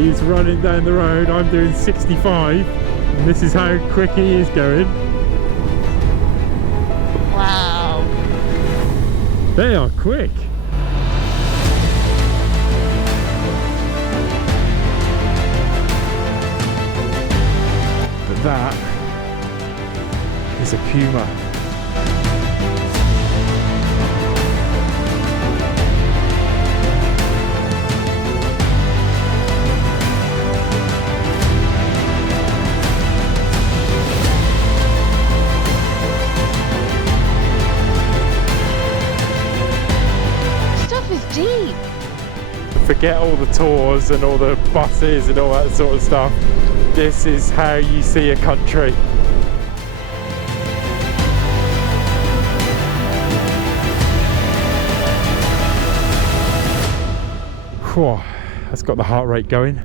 He's running down the road, I'm doing 65, and this is how quick he is going. Wow. They are quick. But that is a Puma. Deep. Forget all the tours and all the buses and all that sort of stuff. This is how you see a country. Whew, that's got the heart rate going.